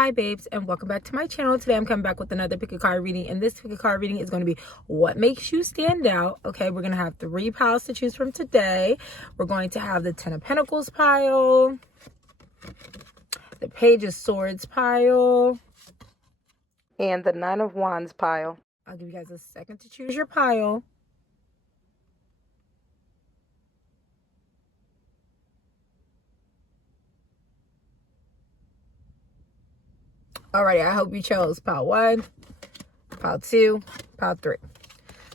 Hi babes, and welcome back to my channel. Today I'm coming back with another pick a card reading, and this pick a card reading is going to be what makes you stand out. Okay, we're going to have 3 piles to choose from today. We're going to have the 10 of Pentacles pile, the Page of Swords pile, and the 9 of Wands pile. I'll give you guys a second to choose your pile. Alrighty, I hope you chose pile 1, pile 2, pile 3.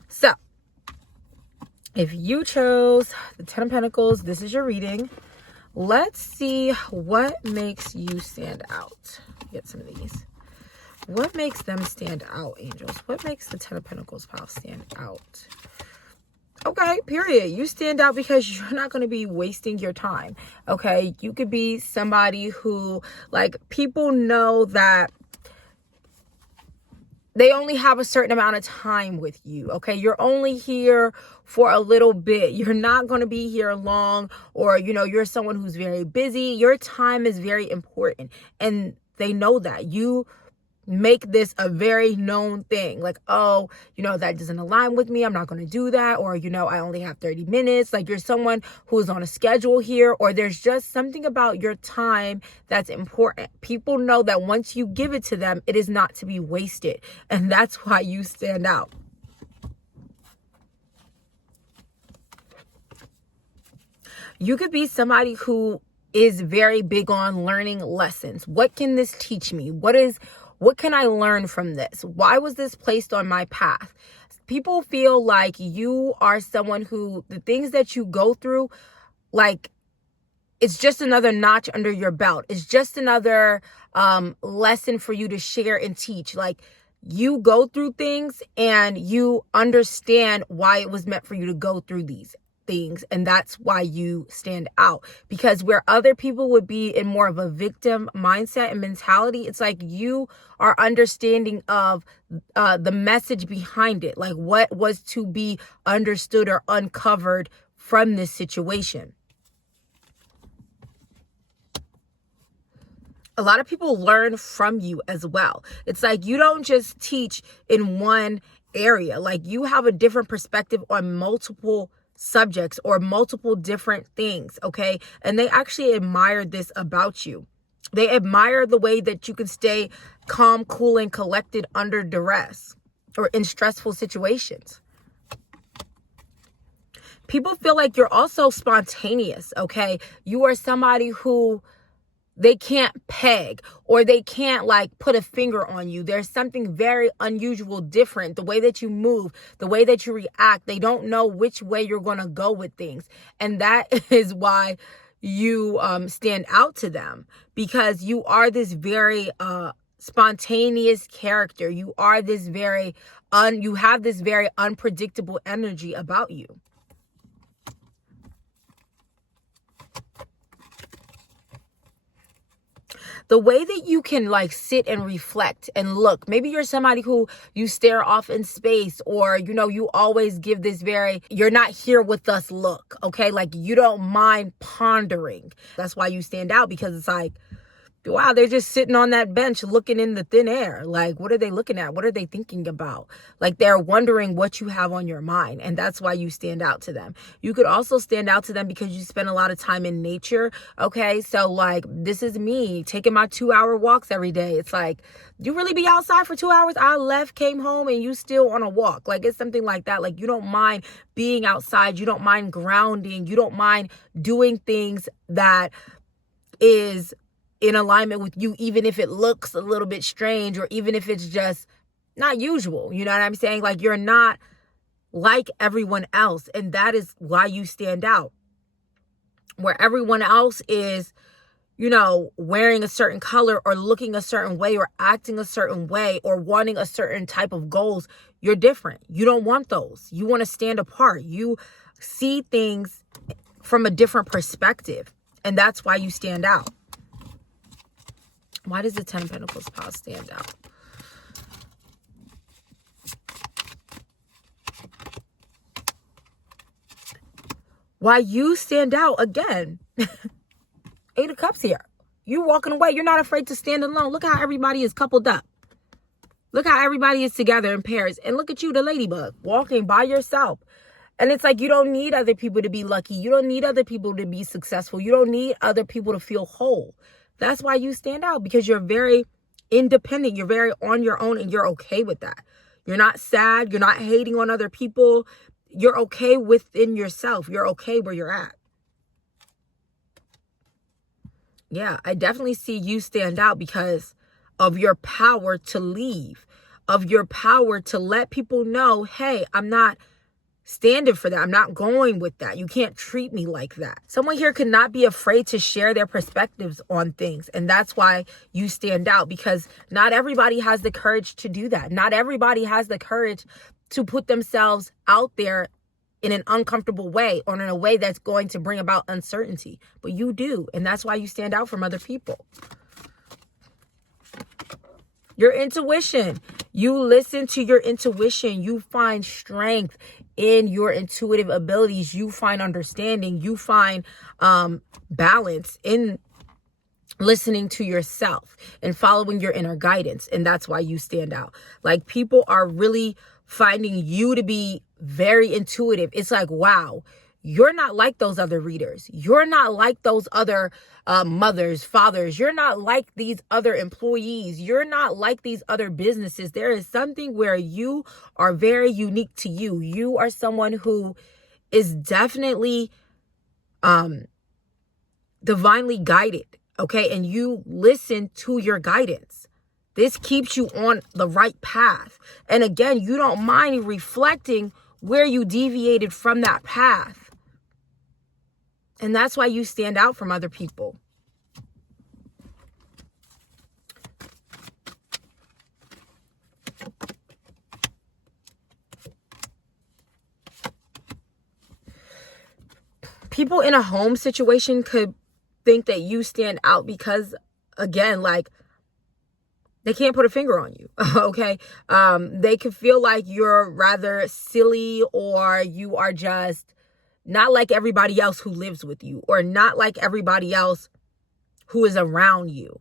So, if you chose the 10 of Pentacles, this is your reading. Let's see what makes you stand out. Get some of these. What makes them stand out, angels? What makes the 10 of Pentacles pile stand out? Okay, period. You stand out because you're not going to be wasting your time. Okay, you could be somebody who, like, people know that they only have a certain amount of time with you. Okay, you're only here for a little bit. You're not going to be here long, or, you know, you're someone who's very busy. Your time is very important, and they know that. You make this a very known thing, like, oh, you know, that doesn't align with me, I'm not going to do that, or, you know, I only have 30 minutes. Like, you're someone who's on a schedule here, or there's just something about your time that's important. People know that once you give it to them, it is not to be wasted, and that's why you stand out. You could be somebody who is very big on learning lessons. What can this teach me? What can I learn from this? Why was this placed on my path? People feel like you are someone who, the things that you go through, like, it's just another notch under your belt. It's just another lesson for you to share and teach. Like, you go through things and you understand why it was meant for you to go through these things, and that's why you stand out. Because where other people would be in more of a victim mindset and mentality, it's like you are understanding of the message behind it, like what was to be understood or uncovered from this situation. A lot of people learn from you as well. It's like you don't just teach in one area. Like, you have a different perspective on multiple subjects or multiple different things, okay? And they actually admire this about you. They admire the way that you can stay calm, cool, and collected under duress or in stressful situations. People feel like you're also spontaneous, okay? You are somebody who they can't peg, or they can't, like, put a finger on you. There's something very unusual, different. The way that you move, the way that you react, they don't know which way you're going to go with things. And that is why you stand out to them, because you are this very spontaneous character. You are this very you have this very unpredictable energy about you. The way that you can, like, sit and reflect and look. Maybe you're somebody who you stare off in space, or, you know, you always give this very, you're not here with us look, okay? Like, you don't mind pondering. That's why you stand out, because it's like, wow, they're just sitting on that bench looking in the thin air. Like, what are they looking at? What are they thinking about? Like, they're wondering what you have on your mind. And that's why you stand out to them. You could also stand out to them because you spend a lot of time in nature. Okay. So, like, this is me taking my 2-hour walks every day. It's like, you really be outside for 2 hours? I left, came home, and you still on a walk. Like, it's something like that. Like, you don't mind being outside. You don't mind grounding. You don't mind doing things that is in alignment with you, even if it looks a little bit strange, or even if it's just not usual. You know what I'm saying? Like, you're not like everyone else, and that is why you stand out. Where everyone else is, you know, wearing a certain color, or looking a certain way, or acting a certain way, or wanting a certain type of goals, you're different. You don't want those. You want to stand apart. You see things from a different perspective, and that's why you stand out. Why does the 10 of Pentacles pile stand out? Why you stand out again? 8 of Cups here. You walking away. You're not afraid to stand alone. Look how everybody is coupled up. Look how everybody is together in pairs. And look at you, the ladybug, walking by yourself. And it's like, you don't need other people to be lucky. You don't need other people to be successful. You don't need other people to feel whole. That's why you stand out, because you're very independent. You're very on your own, and you're okay with that. You're not sad. You're not hating on other people. You're okay within yourself. You're okay where you're at. Yeah, I definitely see you stand out because of your power to leave, of your power to let people know, hey, I'm not standing for that. I'm not going with that. You can't treat me like that. Someone here could not be afraid to share their perspectives on things. And that's why you stand out, because not everybody has the courage to do that. Not everybody has the courage to put themselves out there in an uncomfortable way, or in a way that's going to bring about uncertainty. But you do. And that's why you stand out from other people. Your intuition. You listen to your intuition. You find strength in your intuitive abilities. You find understanding. You find balance in listening to yourself and following your inner guidance. And that's why you stand out. Like, people are really finding you to be very intuitive. It's like, wow, you're not like those other readers. You're not like those other mothers, fathers. You're not like these other employees. You're not like these other businesses. There is something where you are very unique to you. You are someone who is definitely divinely guided. Okay. And you listen to your guidance. This keeps you on the right path. And again, you don't mind reflecting where you deviated from that path. And that's why you stand out from other people. People in a home situation could think that you stand out because, again, like, they can't put a finger on you, okay? They could feel like you're rather silly, or you are just not like everybody else who lives with you, or not like everybody else who is around you.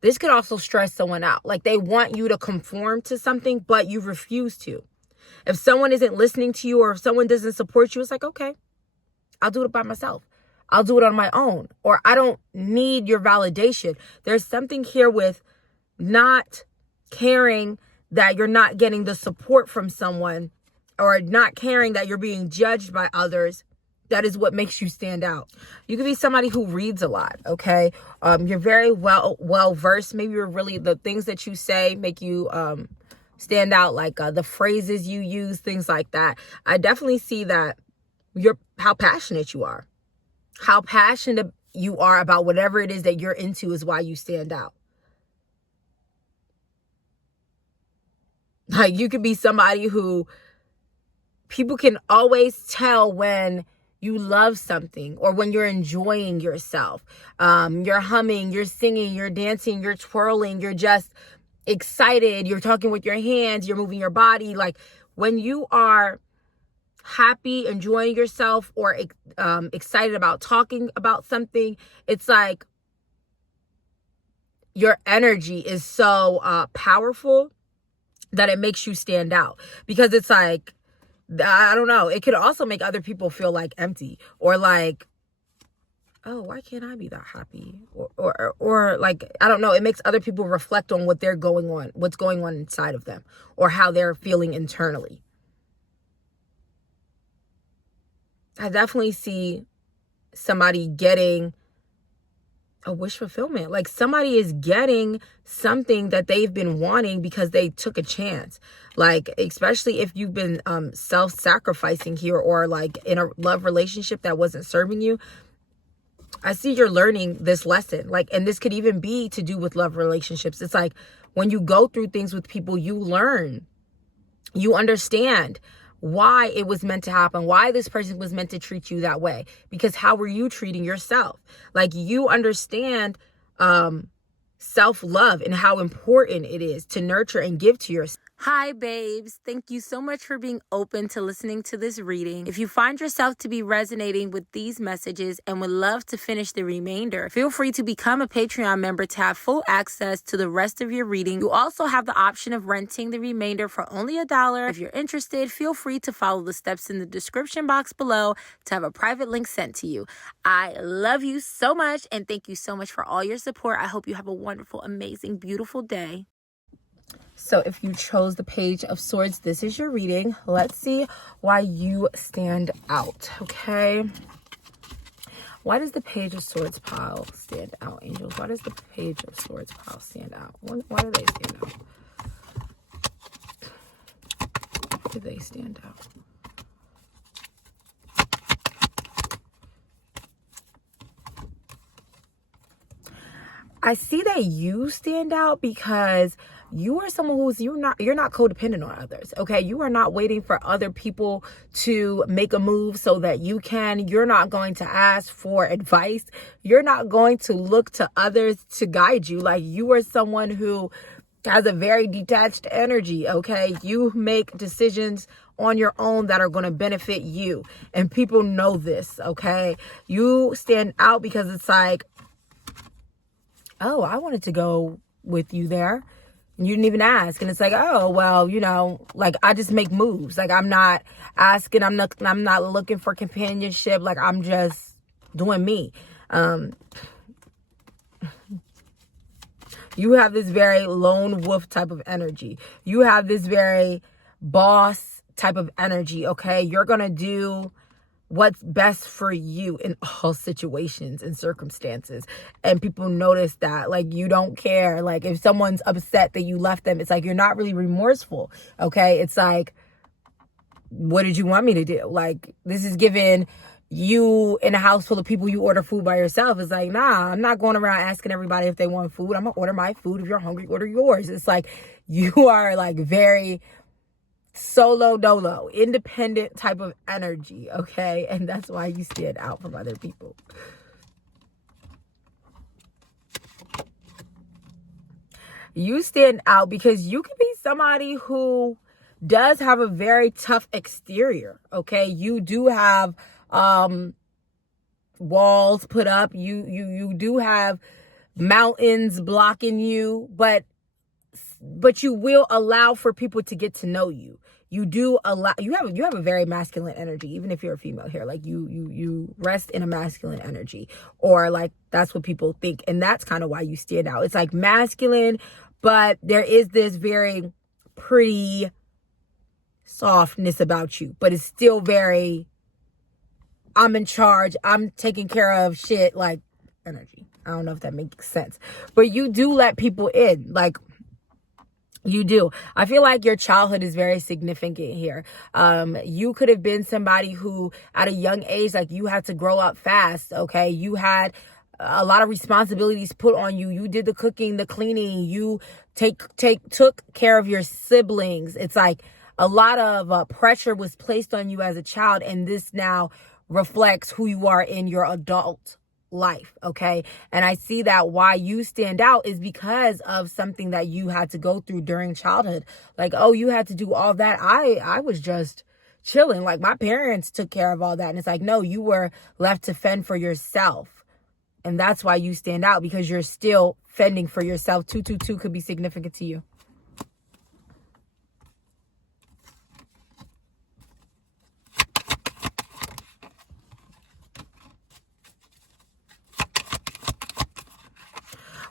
This could also stress someone out. Like, they want you to conform to something, but you refuse to. If someone isn't listening to you, or if someone doesn't support you, it's like, okay, I'll do it by myself. I'll do it on my own, or I don't need your validation. There's something here with not caring that you're not getting the support from someone, or not caring that you're being judged by others. That is what makes you stand out. You could be somebody who reads a lot, okay? You're very well versed. Maybe you're really, the things that you say make you stand out, like the phrases you use, things like that. I definitely see that how passionate you are. How passionate you are about whatever it is that you're into is why you stand out. Like, you could be somebody who people can always tell when you love something, or when you're enjoying yourself. You're humming, you're singing, you're dancing, you're twirling, you're just excited, you're talking with your hands, you're moving your body. Like, when you are happy, enjoying yourself, or excited about talking about something, it's like your energy is so powerful that it makes you stand out. Because it's like, I don't know, it could also make other people feel like empty, or like, oh, why can't I be that happy? Or like, I don't know, it makes other people reflect on what's going on inside of them, or how they're feeling internally. I definitely see somebody getting a wish fulfillment. Like, somebody is getting something that they've been wanting because they took a chance. Like, especially if you've been self-sacrificing here, or like in a love relationship that wasn't serving you. I see you're learning this lesson. Like, and this could even be to do with love relationships. It's like, when you go through things with people, you learn, you understand why it was meant to happen, why this person was meant to treat you that way. Because how were you treating yourself? Like, you understand self-love and how important it is to nurture and give to yourself. Hi, babes. Thank you so much for being open to listening to this reading. If you find yourself to be resonating with these messages and would love to finish the remainder, feel free to become a Patreon member to have full access to the rest of your reading. You also have the option of renting the remainder for only $1. If you're interested, feel free to follow the steps in the description box below to have a private link sent to you. I love you so much and thank you so much for all your support. I hope you have a wonderful, amazing, beautiful day. So if you chose the Page of Swords, this is your reading. Let's see why you stand out, okay? Why does the Page of Swords pile stand out, angels? Why does the Page of Swords pile stand out? Why do they stand out? Why do they stand out? I see that you stand out because you are someone who's you're not codependent on others. Okay. You are not waiting for other people to make a move so that you can. You're not going to ask for advice. You're not going to look to others to guide you. Like, you are someone who has a very detached energy. Okay. You make decisions on your own that are going to benefit you. And people know this. Okay. You stand out because it's like, oh, I wanted to go with you there. And you didn't even ask. And it's like, oh, well, you know, like, I just make moves. Like, I'm not asking. I'm not looking for companionship. Like, I'm just doing me. You have this very lone wolf type of energy. You have this very boss type of energy. Okay. You're going to do what's best for you in all situations and circumstances. And people notice that, like, you don't care. Like, if someone's upset that you left them, it's like, you're not really remorseful. Okay. It's like, what did you want me to do? Like, this is given you in a house full of people, you order food by yourself. It's like, nah, I'm not going around asking everybody if they want food. I'm gonna order my food. If you're hungry, order yours. It's like, you are like very solo dolo, independent type of energy, okay? And that's why you stand out from other people. You stand out because you can be somebody who does have a very tough exterior, okay? You do have walls put up. You do have mountains blocking you, but you will allow for people to get to know you. You do allow, you have a very masculine energy, even if you're a female here. Like, you rest in a masculine energy, or like, that's what people think. And that's kind of why you stand out. It's like masculine, but there is this very pretty softness about you, but it's still very, I'm in charge, I'm taking care of shit, like, energy. I don't know if that makes sense, but you do let people in. Like, you do. I feel like your childhood is very significant here. You could have been somebody who at a young age, like, you had to grow up fast. Okay. You had a lot of responsibilities put on you. You did the cooking, the cleaning, you took care of your siblings. It's like a lot of pressure was placed on you as a child. And this now reflects who you are in your adult life. Okay. And I see that why you stand out is because of something that you had to go through during childhood. Like, oh, you had to do all that. I was just chilling. Like, my parents took care of all that. And it's like, no, you were left to fend for yourself. And that's why you stand out, because you're still fending for yourself. 222 could be significant to you.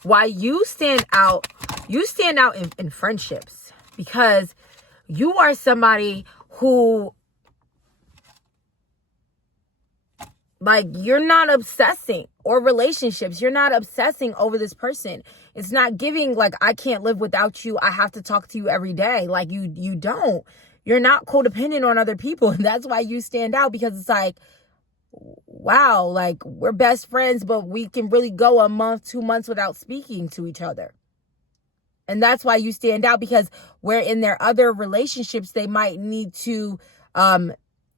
Why you stand out in friendships, because you are somebody who, like, you're not obsessing, or relationships. You're not obsessing over this person. It's not giving, like, I can't live without you. I have to talk to you every day. Like, you don't. You're not codependent on other people. And that's why you stand out, because it's like, wow, like, we're best friends, but we can really go a month, 2 months without speaking to each other. And that's why you stand out, because where in their other relationships, they might need to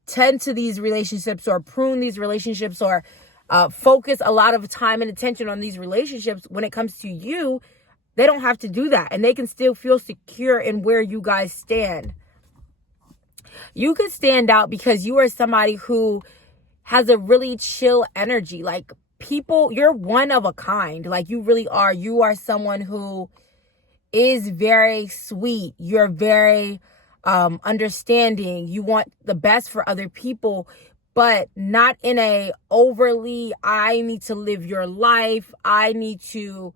tend to these relationships, or prune these relationships, or focus a lot of time and attention on these relationships. When it comes to you, They don't have to do that. And they can still feel secure in where you guys stand. You could stand out because you are somebody who has a really chill energy. Like, people, you're one of a kind. Like, you really are. You are someone who is very sweet. You're very understanding. You want the best for other people, but not in a overly, I need to live your life, I need to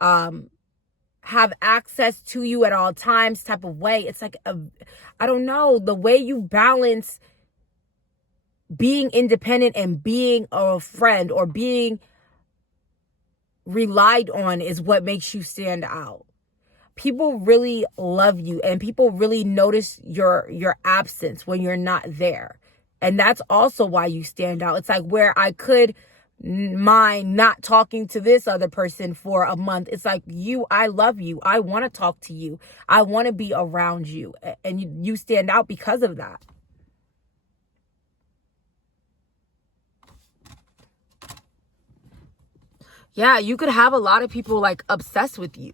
have access to you at all times type of way. It's like, I don't know, the way you balance being independent and being a friend or being relied on is what makes you stand out. People really love you, and people really notice your absence when you're not there. And that's also why you stand out. It's like, where I could mind not talking to this other person for a month, it's like, I love you. I want to talk to you. I want to be around you. And you stand out because of that. Yeah, you could have a lot of people like obsessed with you,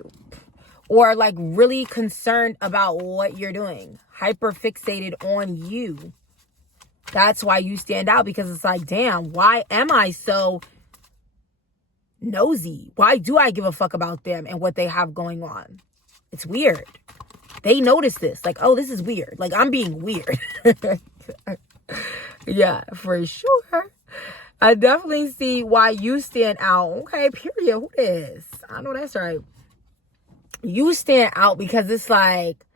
or like really concerned about what you're doing, hyper fixated on you. That's why you stand out, because it's like, damn, why am I so nosy? Why do I give a fuck about them and what they have going on? It's weird. They notice this. Like, oh, this is weird. Like, I'm being weird. Yeah, for sure. I definitely see why you stand out. Okay, period. Who this? I know that's right. You stand out because it's like,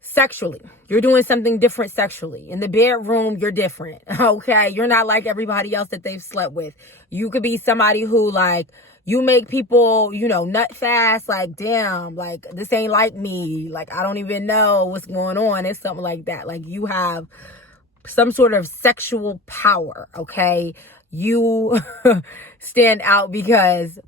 sexually, you're doing something different sexually. In the bedroom, you're different. Okay, you're not like everybody else that they've slept with. You could be somebody who, like, you make people, nut fast. Like, damn, like, this ain't like me. Like, I don't even know what's going on. It's something like that. Like, you have some sort of sexual power. Okay, you stand out because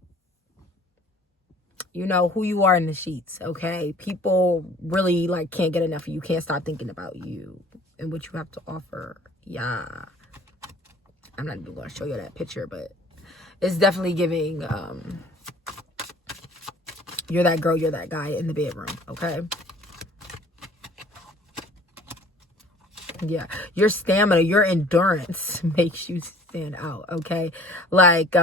you know who you are in the sheets. Okay, people really like can't get enough of you, can't stop thinking about you and what you have to offer. Yeah, I'm not even going to show you that picture, but it's definitely giving you're that girl, you're that guy in the bedroom. Okay, yeah, your stamina, your endurance makes you stand out. Okay, like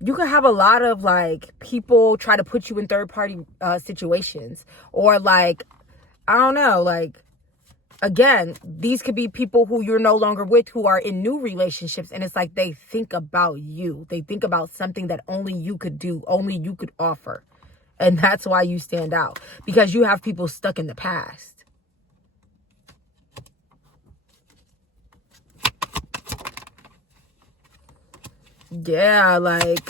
you could have a lot of like people try to put you in third party situations, or like, I don't know, like, again, these could be people who you're no longer with, who are in new relationships, and it's like they think about you. They think about something that only you could do, only you could offer. And that's why you stand out, because you have people stuck in the past. Yeah, like,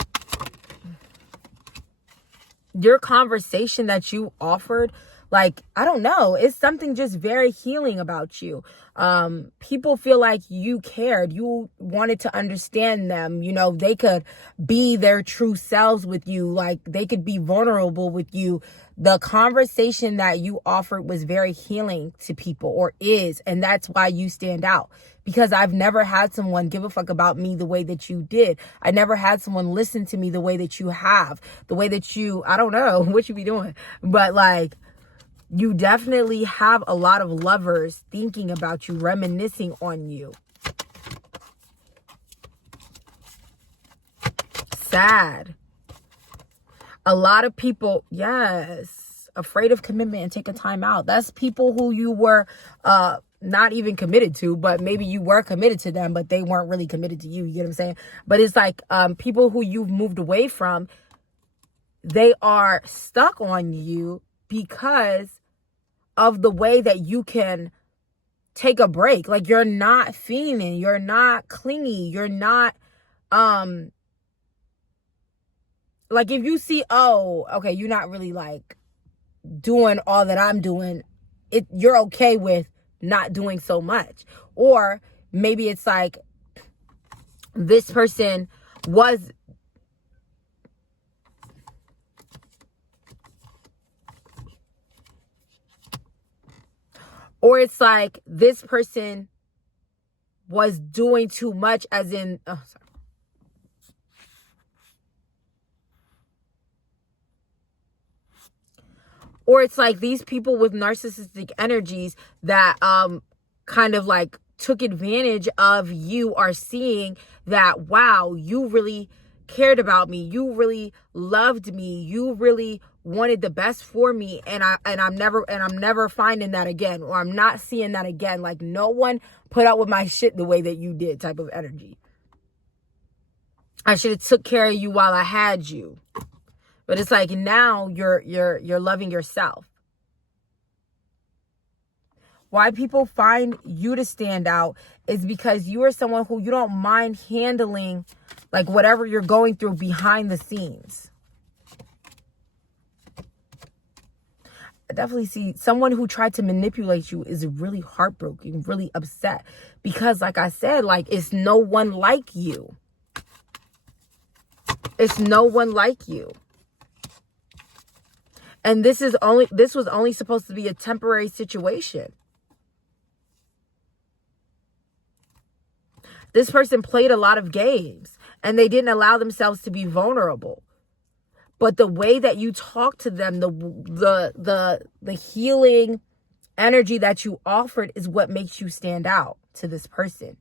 your conversation that you offered, like, I don't know, it's something just very healing about you. People feel like you cared, you wanted to understand them, they could be their true selves with you, like they could be vulnerable with you. The conversation that you offered was very healing to people, or is, and that's why you stand out. Because I've never had someone give a fuck about me the way that you did. I never had someone listen to me the way that you have, the way that you, I don't know what you be doing, but like, you definitely have a lot of lovers thinking about you, reminiscing on you. Sad. A lot of people, yes, afraid of commitment and taking time out. That's people who you were not even committed to, but maybe you were committed to them, but they weren't really committed to you. You get what I'm saying? But it's like people who you've moved away from, they are stuck on you because of the way that you can take a break. Like, you're not fiending, you're not clingy, you're not like, if you see, oh, okay, you're not really like doing all that I'm doing, you're okay with not doing so much. Or maybe it's like, this person was, or it's like this person was doing too much, as in, oh, sorry. Or it's like these people with narcissistic energies that kind of like took advantage of you are seeing that, wow, you really cared about me, you really loved me, you really wanted the best for me, and I'm never finding that again, or I'm not seeing that again. Like, no one put up with my shit the way that you did, type of energy. I should have took care of you while I had you. But it's like now you're loving yourself. Why people find you to stand out is because you are someone who you don't mind handling like whatever you're going through behind the scenes. I definitely see someone who tried to manipulate you is really heartbroken, really upset. Because like I said, like, it's no one like you. It's no one like you. And this was only supposed to be a temporary situation. This person played a lot of games and they didn't allow themselves to be vulnerable. But the way that you talk to them, the healing energy that you offered is what makes you stand out to this person.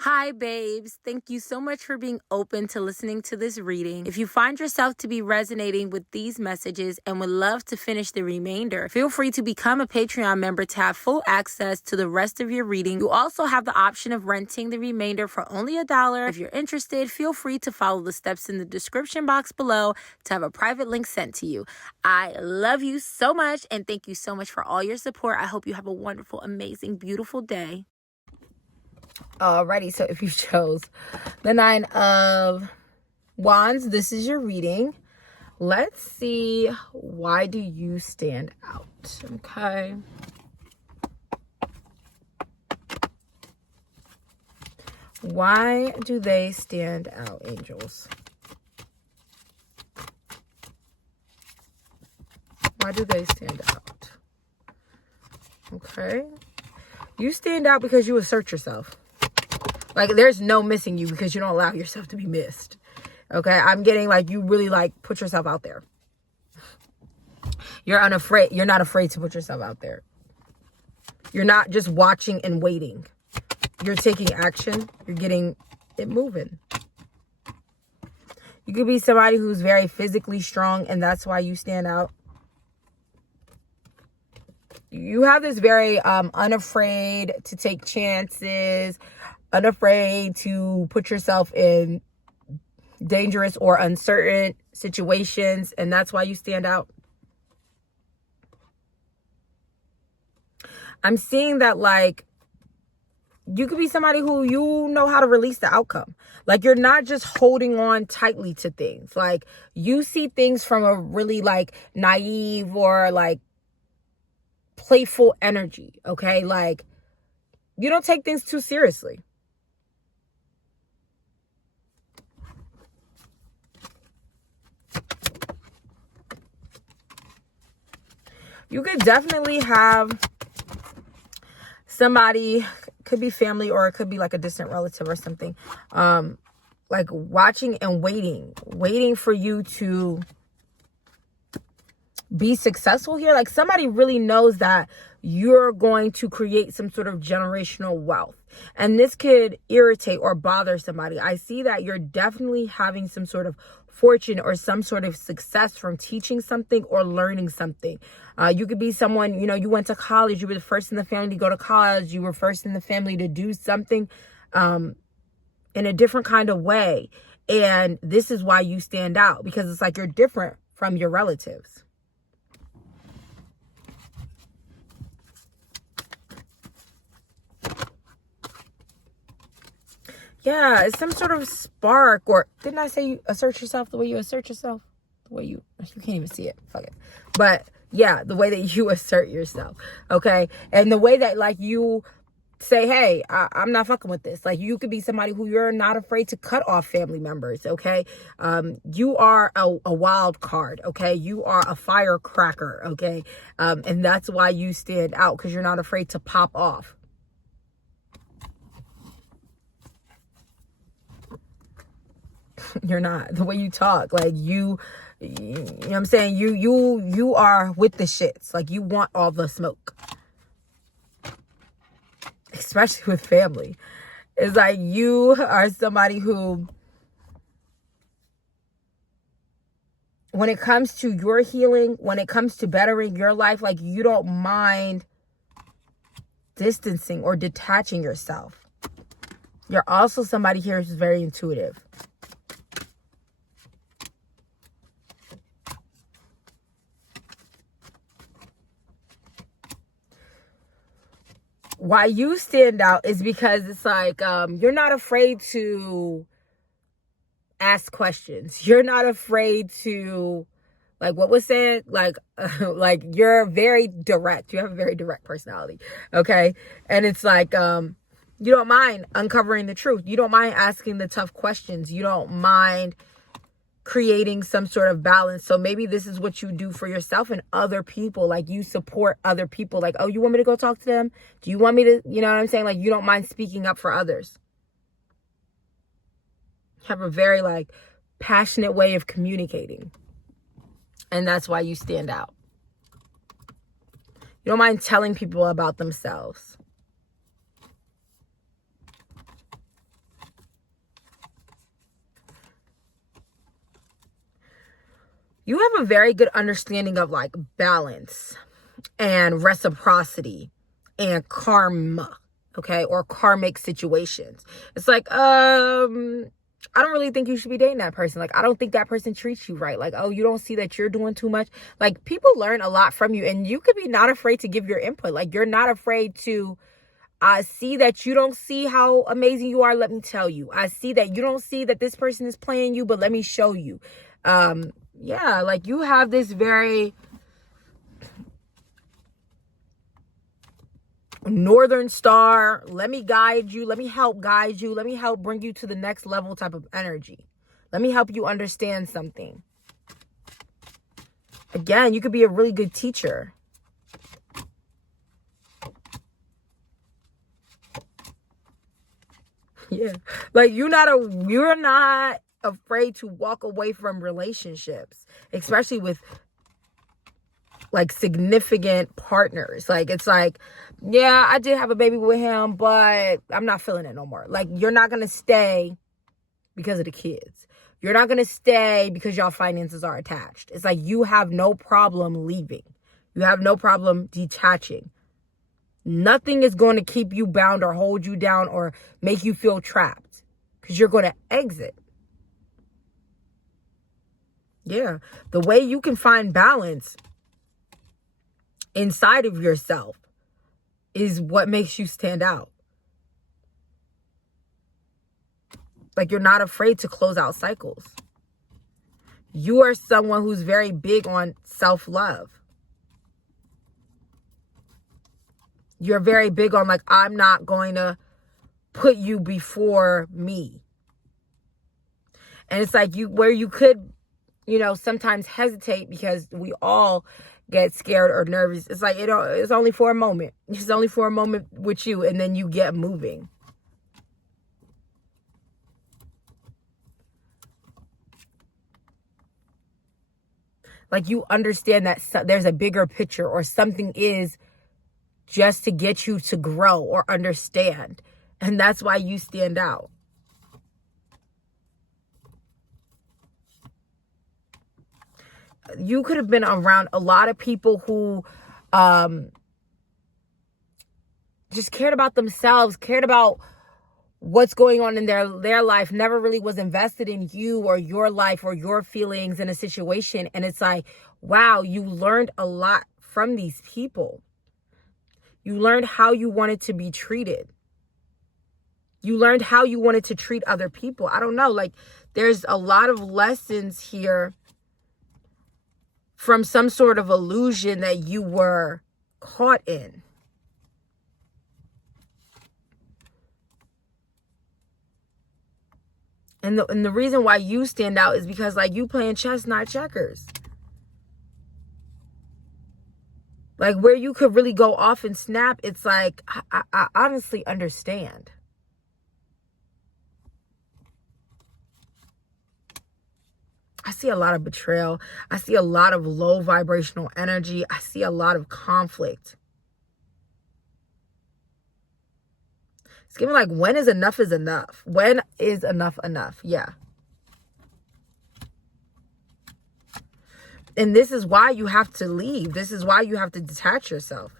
Hi, babes. Thank you so much for being open to listening to this reading. If you find yourself to be resonating with these messages and would love to finish the remainder, feel free to become a Patreon member to have full access to the rest of your reading. You also have the option of renting the remainder for only $1. If you're interested, feel free to follow the steps in the description box below to have a private link sent to you. I love you so much and thank you so much for all your support. I hope you have a wonderful, amazing, beautiful day. Alrighty, so if you chose the 9 of Wands, this is your reading. Let's see, why do you stand out? Okay. Why do they stand out, angels? Why do they stand out? Okay. You stand out because you assert yourself. Like, there's no missing you because you don't allow yourself to be missed. Okay? I'm getting like you really like put yourself out there. You're unafraid. You're not afraid to put yourself out there. You're not just watching and waiting. You're taking action. You're getting it moving. You could be somebody who's very physically strong and that's why you stand out. You have this very unafraid to take chances, unafraid to put yourself in dangerous or uncertain situations, and that's why you stand out. I'm seeing that, like, you could be somebody who you know how to release the outcome. Like, you're not just holding on tightly to things. Like, you see things from a really, like, naive or, like, playful energy, okay? Like, you don't take things too seriously. You could definitely have somebody, could be family or it could be like a distant relative or something, like watching and waiting for you to be successful here. Like, somebody really knows that you're going to create some sort of generational wealth, and this could irritate or bother somebody. I see that you're definitely having some sort of fortune or some sort of success from teaching something or learning something. You could be someone, you know, you went to college, you were the first in the family to go to college, you were first in the family to do something in a different kind of way, and this is why you stand out, because it's like you're different from your relatives. Yeah, it's some sort of spark, or didn't I say you assert yourself the way you assert yourself? The way you can't even see it. Fuck it. But yeah, the way that you assert yourself. Okay. And the way that, like, you say, hey, I'm not fucking with this. Like, you could be somebody who you're not afraid to cut off family members. Okay. You are a wild card. Okay. You are a firecracker. Okay. And that's why you stand out, because you're not afraid to pop off. You're not. The way you talk, like you know what I'm saying? You are with the shits. Like you want all the smoke. Especially with family. It's like you are somebody who, when it comes to your healing, when it comes to bettering your life, like you don't mind distancing or detaching yourself. You're also somebody here who's very intuitive. Why you stand out is because it's like you're not afraid to ask questions. You're not afraid to, like what was said, like like you're very direct. You have a very direct personality. Okay. And it's like you don't mind uncovering the truth. You don't mind asking the tough questions. You don't mind creating some sort of balance. So maybe this is what you do for yourself and other people. Like you support other people. Like, oh, you want me to go talk to them? Do you want me to, you know what I'm saying? Like you don't mind speaking up for others. You have a very like passionate way of communicating. And that's why you stand out. You don't mind telling people about themselves. You have a very good understanding of like balance and reciprocity and karma, okay? Or karmic situations. It's like, I don't really think you should be dating that person. Like, I don't think that person treats you right. Like, oh, you don't see that you're doing too much. Like, people learn a lot from you, and you could be not afraid to give your input. Like, you're not afraid to see that you don't see how amazing you are. Let me tell you. I see that you don't see that this person is playing you, but let me show you. Yeah, like you have this very Northern Star, let me guide you, let me help guide you, let me help bring you to the next level type of energy. Let me help you understand something. Again, you could be a really good teacher. Yeah, like you're not afraid to walk away from relationships, especially with like significant partners. Like it's like, yeah, I did have a baby with him, but I'm not feeling it no more. Like you're not gonna stay because of the kids. You're not gonna stay because y'all finances are attached. It's like you have no problem leaving. You have no problem detaching. Nothing is going to keep you bound or hold you down or make you feel trapped because you're going to exit. Yeah. The way you can find balance inside of yourself is what makes you stand out. Like you're not afraid to close out cycles. You are someone who's very big on self-love. You're very big on like, I'm not going to put you before me. And it's like where you could, sometimes hesitate because we all get scared or nervous. It's like, it's only for a moment. It's only for a moment with you, and then you get moving. Like you understand that there's a bigger picture or something is just to get you to grow or understand. And that's why you stand out. You could have been around a lot of people who just cared about themselves, cared about what's going on in their life, never really was invested in you or your life or your feelings in a situation. And it's like, wow, you learned a lot from these people. You learned how you wanted to be treated. You learned how you wanted to treat other people. I don't know. Like there's a lot of lessons here from some sort of illusion that you were caught in. And the reason why you stand out is because like you playing chess, not checkers. Like where you could really go off and snap, it's like, I honestly understand. I see a lot of betrayal. I see a lot of low vibrational energy. I see a lot of conflict. It's giving like, when is enough is enough? When is enough enough? Yeah. And this is why you have to leave. This is why you have to detach yourself,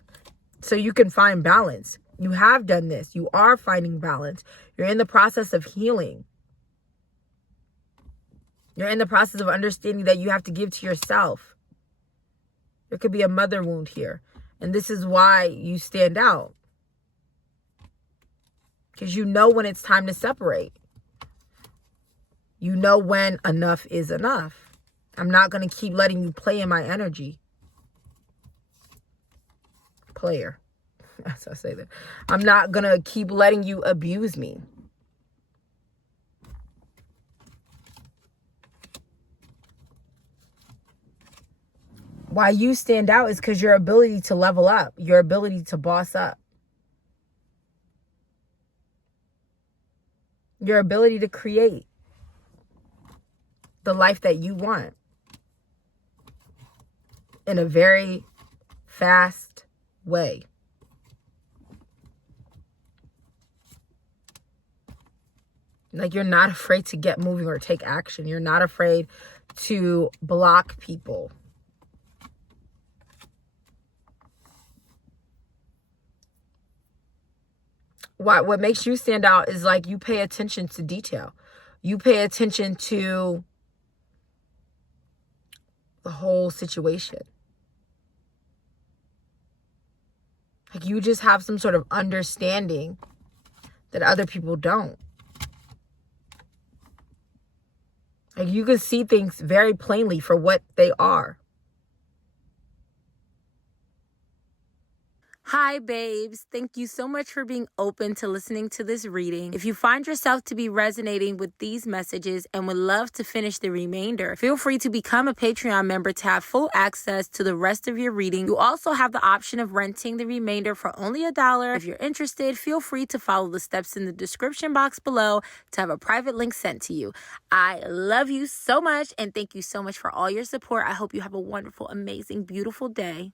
so you can find balance. You have done this. You are finding balance. You're in the process of healing. You're in the process of understanding that you have to give to yourself. There could be a mother wound here. And this is why you stand out. Because you know when it's time to separate. You know when enough is enough. I'm not going to keep letting you play in my energy. Player. That's how I say that. I'm not going to keep letting you abuse me. Why you stand out is because your ability to level up, your ability to boss up, your ability to create the life that you want in a very fast way. Like, you're not afraid to get moving or take action. You're not afraid to block people. What makes you stand out is like, you pay attention to detail. You pay attention to the whole situation. Like, you just have some sort of understanding that other people don't. Like, you can see things very plainly for what they are. Hi, babes. Thank you so much for being open to listening to this reading. If you find yourself to be resonating with these messages and would love to finish the remainder, feel free to become a Patreon member to have full access to the rest of your reading. You also have the option of renting the remainder for only $1. If you're interested, feel free to follow the steps in the description box below to have a private link sent to you. I love you so much, and thank you so much for all your support. I hope you have a wonderful, amazing, beautiful day.